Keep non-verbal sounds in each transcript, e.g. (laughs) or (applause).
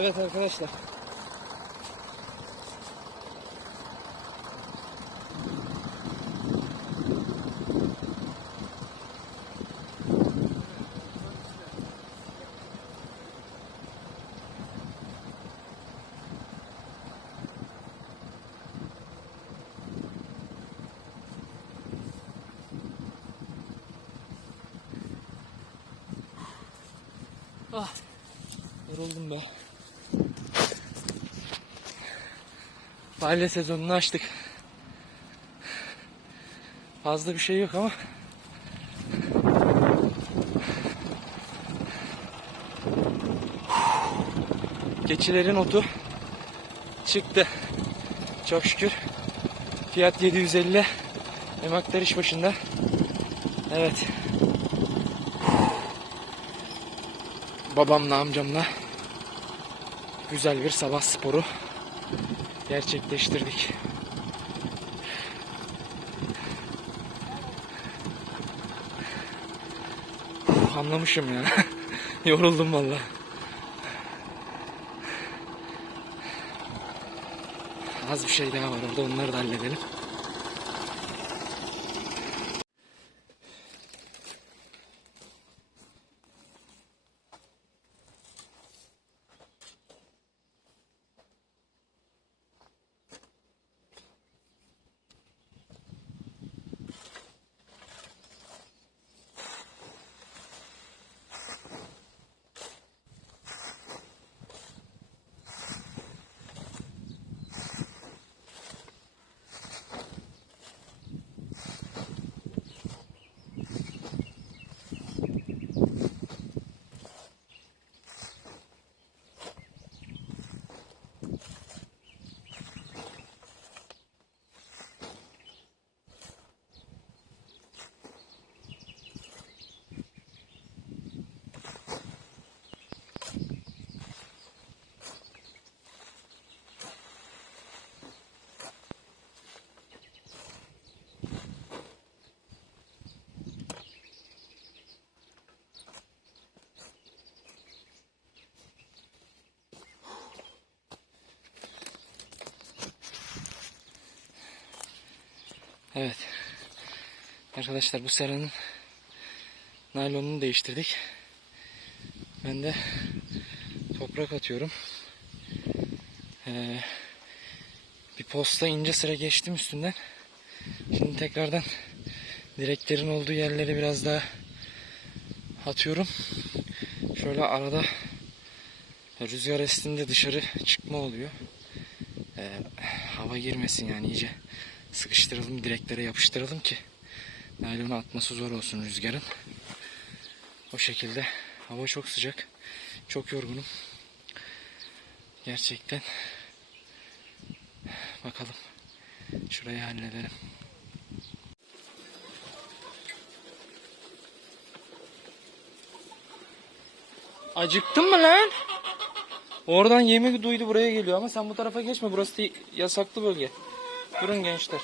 Evet arkadaşlar. Ah, yoruldum be. Balya sezonunu açtık. Fazla bir şey yok ama Keçilerin otu çıktı. Çok şükür. Fiyat 750. Emaklar iş başında. Evet. Babamla amcamla güzel bir sabah sporu gerçekleştirdik. Uf, Anlamışım ya. (laughs) Yoruldum valla. Az bir şey daha var orada onları da halledelim. Evet. Arkadaşlar bu seranın naylonunu değiştirdik. Ben de toprak atıyorum. Ee, bir posta ince sıra geçtim üstünden. Şimdi tekrardan direklerin olduğu yerleri biraz daha atıyorum. Şöyle arada rüzgar estiğinde dışarı çıkma oluyor. Ee, hava girmesin yani iyice sıkıştıralım direklere yapıştıralım ki naylonu atması zor olsun rüzgarın. O şekilde hava çok sıcak. Çok yorgunum. Gerçekten. Bakalım. Şurayı halledelim. Acıktın mı lan? Oradan yemek duydu buraya geliyor ama sen bu tarafa geçme. Burası yasaklı bölge. Durun gençler.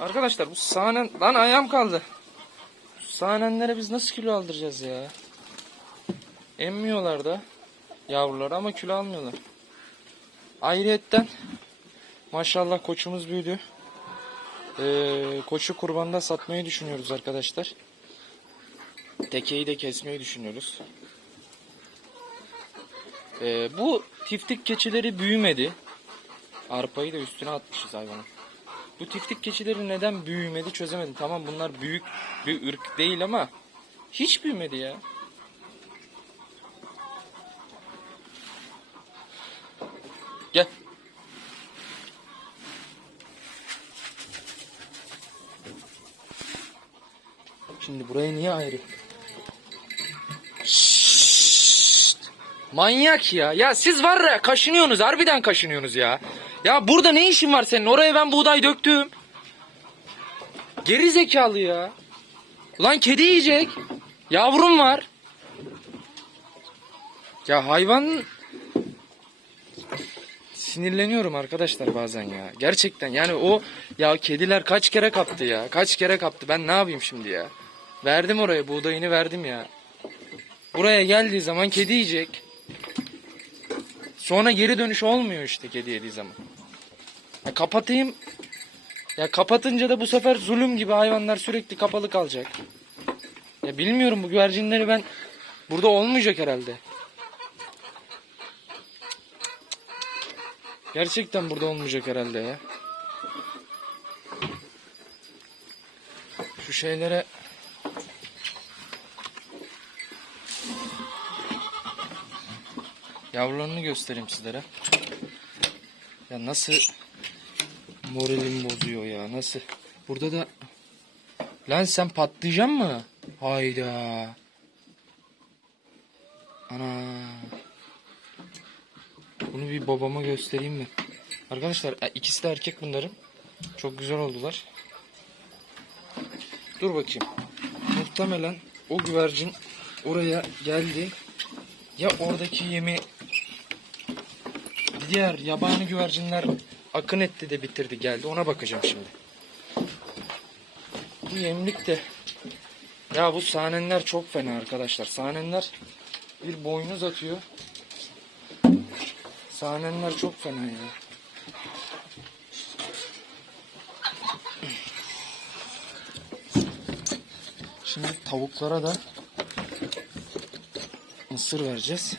Arkadaşlar bu sahnen... Lan ayağım kaldı. Sahnenlere biz nasıl kilo aldıracağız ya? Emmiyorlar da yavruları ama kilo almıyorlar. Ayrıyetten maşallah koçumuz büyüdü. Ee, koçu kurbanda satmayı düşünüyoruz arkadaşlar. Tekeyi de kesmeyi düşünüyoruz. Ee, bu tiftik keçileri büyümedi. Arpayı da üstüne atmışız hayvanın. Bu tiftik keçileri neden büyümedi çözemedim. Tamam bunlar büyük bir ırk değil ama hiç büyümedi ya. Gel. Şimdi buraya niye ayrı? Manyak ya. Ya siz var ya kaşınıyorsunuz. Harbiden kaşınıyorsunuz ya. Ya burada ne işin var senin? Oraya ben buğday döktüm. Geri zekalı ya. Ulan kedi yiyecek. Yavrum var. Ya hayvan sinirleniyorum arkadaşlar bazen ya. Gerçekten yani o ya kediler kaç kere kaptı ya. Kaç kere kaptı. Ben ne yapayım şimdi ya? Verdim oraya buğdayını verdim ya. Buraya geldiği zaman kedi yiyecek. Sonra geri dönüş olmuyor işte kedi yediği zaman. Ya kapatayım. Ya kapatınca da bu sefer zulüm gibi hayvanlar sürekli kapalı kalacak. Ya bilmiyorum bu güvercinleri ben burada olmayacak herhalde. Gerçekten burada olmayacak herhalde ya. Şu şeylere Yavrularını göstereyim sizlere. Ya nasıl moralim bozuyor ya nasıl. Burada da Lan sen patlayacaksın mı? Hayda. Ana. Bunu bir babama göstereyim mi? Arkadaşlar e, ikisi de erkek bunların. Çok güzel oldular. Dur bakayım. Muhtemelen o güvercin oraya geldi. Ya oradaki yemi diğer yabani güvercinler akın etti de bitirdi geldi. Ona bakacağım şimdi. Bu yemlik de ya bu sahnenler çok fena arkadaşlar. Sahnenler bir boynuz atıyor. Sahnenler çok fena ya. Şimdi tavuklara da mısır vereceğiz.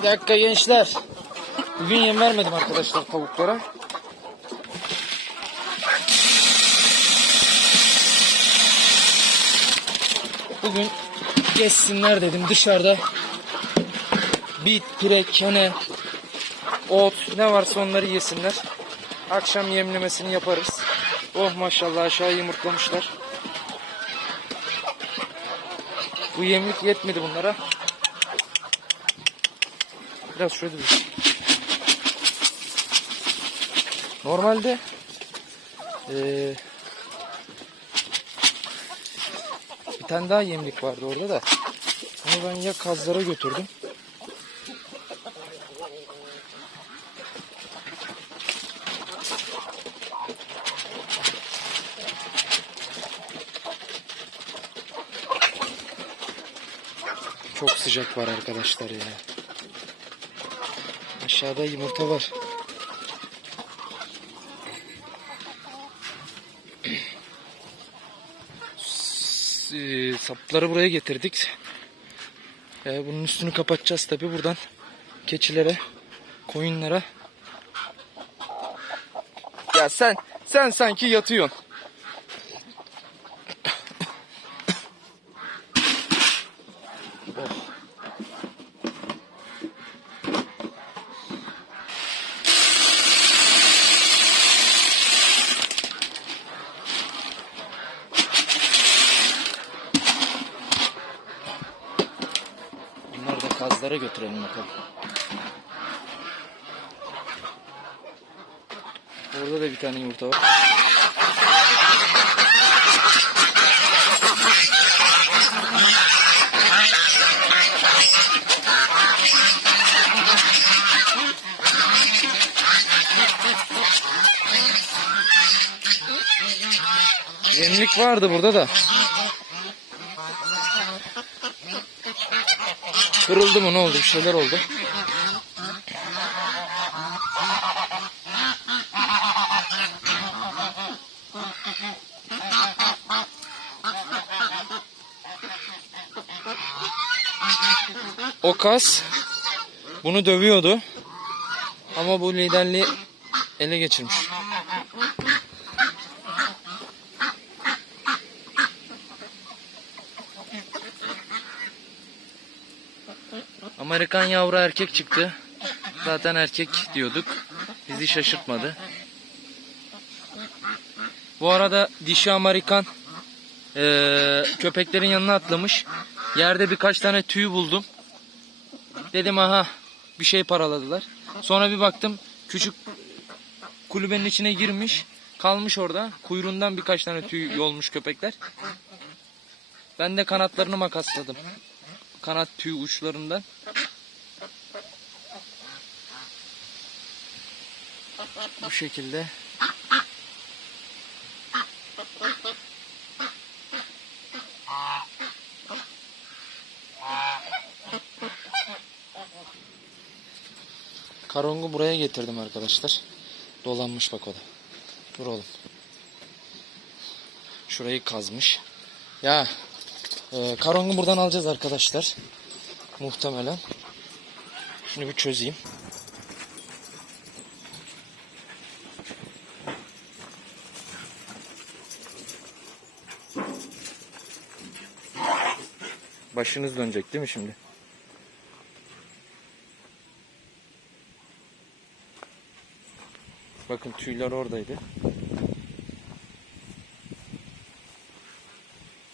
Bir dakika gençler. Bugün yem vermedim arkadaşlar tavuklara. Bugün geçsinler dedim dışarıda. Bit, pire, kene, ot ne varsa onları yesinler. Akşam yemlemesini yaparız. Oh maşallah aşağı yumurtlamışlar. Bu yemlik yetmedi bunlara. Biraz şöyle bir. Normalde eee bir tane daha yemlik vardı orada da. Onu ben ya kazlara götürdüm. Çok sıcak var arkadaşlar ya. Aşağıda yumurta var. S- e, Sapları buraya getirdik. E, bunun üstünü kapatacağız tabi buradan keçilere, koyunlara. Ya sen, sen sanki yatıyorsun. Bunları da kazlara götürelim bakalım. Orada da bir tane yumurta var. Yemlik vardı burada da. Kırıldı mı ne oldu bir şeyler oldu. O kas bunu dövüyordu. Ama bu liderliği ele geçirmiş. Amerikan yavru erkek çıktı. Zaten erkek diyorduk. Bizi şaşırtmadı. Bu arada dişi Amerikan eee, köpeklerin yanına atlamış. Yerde birkaç tane tüy buldum. Dedim aha bir şey paraladılar. Sonra bir baktım küçük kulübenin içine girmiş. Kalmış orada. Kuyruğundan birkaç tane tüy yolmuş köpekler. Ben de kanatlarını makasladım. Kanat tüy uçlarından. Bu şekilde. Karongu buraya getirdim arkadaşlar. Dolanmış bak o da. Dur oğlum. Şurayı kazmış. Ya e, karongu buradan alacağız arkadaşlar. Muhtemelen. Şunu bir çözeyim. Başınız dönecek değil mi şimdi? Bakın tüyler oradaydı.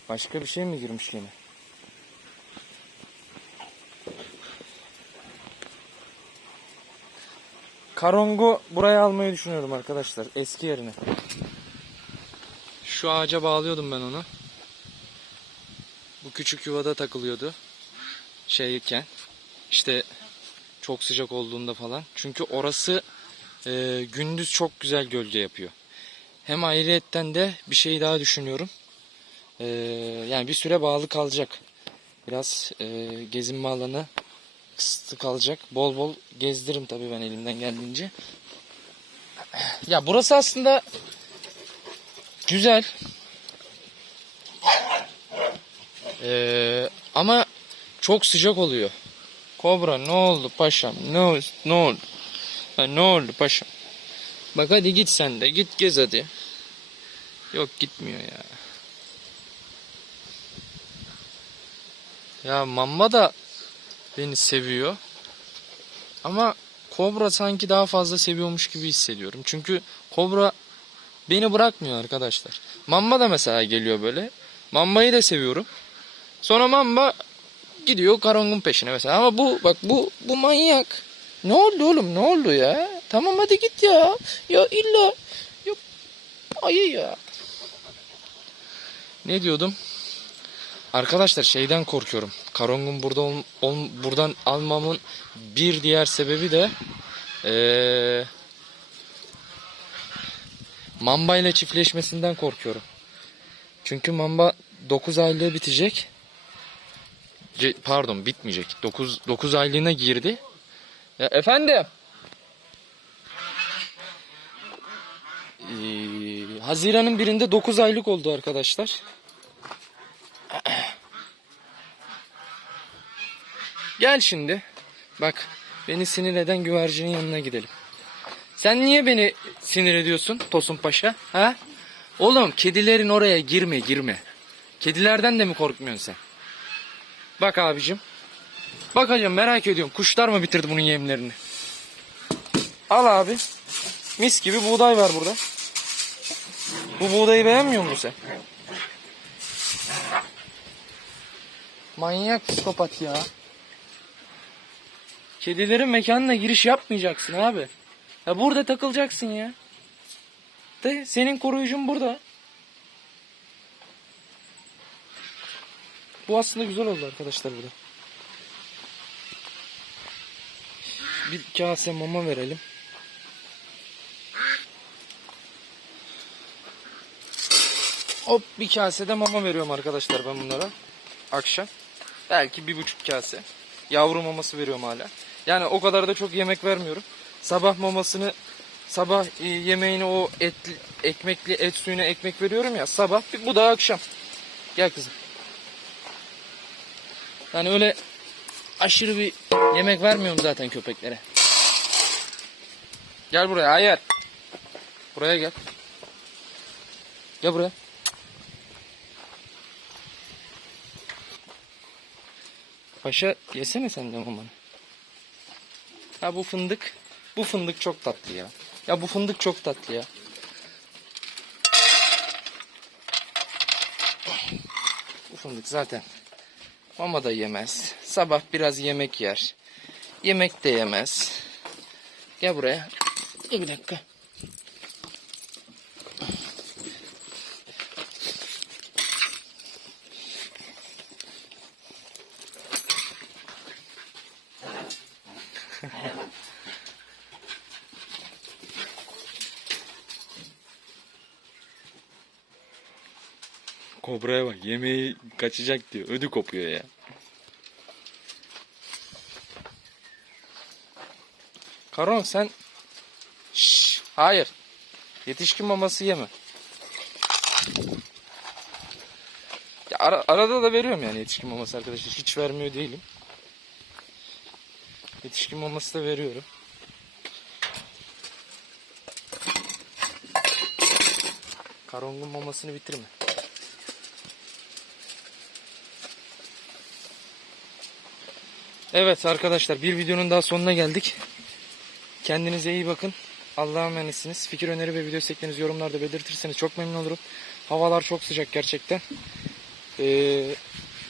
Başka bir şey mi girmiş yine? Karongu buraya almayı düşünüyorum arkadaşlar. Eski yerine. Şu ağaca bağlıyordum ben onu. Bu küçük yuvada takılıyordu. Şeyken. işte çok sıcak olduğunda falan. Çünkü orası e, gündüz çok güzel gölge yapıyor. Hem ayrıyetten de bir şey daha düşünüyorum. E, yani bir süre bağlı kalacak. Biraz e, gezinme alanı kısıtlı kalacak. Bol bol gezdiririm tabii ben elimden geldiğince. Ya burası aslında güzel. Ee, ama çok sıcak oluyor. Kobra ne oldu paşam? Ne? Ne oldu? Ha, ne oldu paşam? Bak hadi git sen de. Git gez hadi. Yok gitmiyor ya. Ya mamba da beni seviyor. Ama kobra sanki daha fazla seviyormuş gibi hissediyorum. Çünkü kobra beni bırakmıyor arkadaşlar. Mamba da mesela geliyor böyle. Mamba'yı da seviyorum. Sonra mamba gidiyor karangun peşine mesela. Ama bu bak bu bu manyak. Ne oldu oğlum ne oldu ya? Tamam hadi git ya. Ya illa. Yok. Ayı ya. Ne diyordum? Arkadaşlar şeyden korkuyorum. Karongun burada ol, ol- buradan almamın bir diğer sebebi de eee Mamba ile çiftleşmesinden korkuyorum. Çünkü Mamba 9 aylığı bitecek. Ce- pardon bitmeyecek. 9 9 aylığına girdi. Ya efendim. Ee, Haziran'ın birinde 9 aylık oldu arkadaşlar. (clears throat) Gel şimdi. Bak beni sinir eden güvercinin yanına gidelim. Sen niye beni sinir ediyorsun Tosun Paşa? Ha? Oğlum kedilerin oraya girme girme. Kedilerden de mi korkmuyorsun sen? Bak abicim. Bakacağım merak ediyorum. Kuşlar mı bitirdi bunun yemlerini? Al abi. Mis gibi buğday var burada. Bu buğdayı beğenmiyor musun sen? Manyak psikopat ya. Kedilerin mekanına giriş yapmayacaksın abi. Ya burada takılacaksın ya. De senin koruyucun burada. Bu aslında güzel oldu arkadaşlar burada. Bir kase mama verelim. Hop bir kase de mama veriyorum arkadaşlar ben bunlara. Akşam. Belki bir buçuk kase. Yavru maması veriyorum hala. Yani o kadar da çok yemek vermiyorum. Sabah mamasını sabah e, yemeğini o et ekmekli et suyuna ekmek veriyorum ya sabah bu da akşam. Gel kızım. Yani öyle aşırı bir yemek vermiyorum zaten köpeklere. Gel buraya hayır. Buraya gel. Gel buraya. Paşa yesene sen de mamanı. Ha bu fındık. Bu fındık çok tatlı ya. Ya bu fındık çok tatlı ya. Bu fındık zaten mama da yemez. Sabah biraz yemek yer. Yemek de yemez. Gel buraya. Dur bir dakika. Kobraya bak yemeği kaçacak diyor. Ödü kopuyor ya. Karon sen Şşş, hayır. Yetişkin maması yeme. Ya ara- arada da veriyorum yani yetişkin maması arkadaşlar. Hiç vermiyor değilim. Yetişkin maması da veriyorum. Karongun mamasını bitirme. Evet arkadaşlar bir videonun daha sonuna geldik. Kendinize iyi bakın. Allah'a emanetsiniz. Fikir öneri ve video isteklerinizi yorumlarda belirtirseniz çok memnun olurum. Havalar çok sıcak gerçekten. Ee,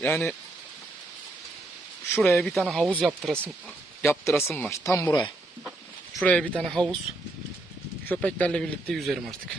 yani şuraya bir tane havuz yaptırasım yaptırasım var. Tam buraya. Şuraya bir tane havuz. Köpeklerle birlikte yüzerim artık.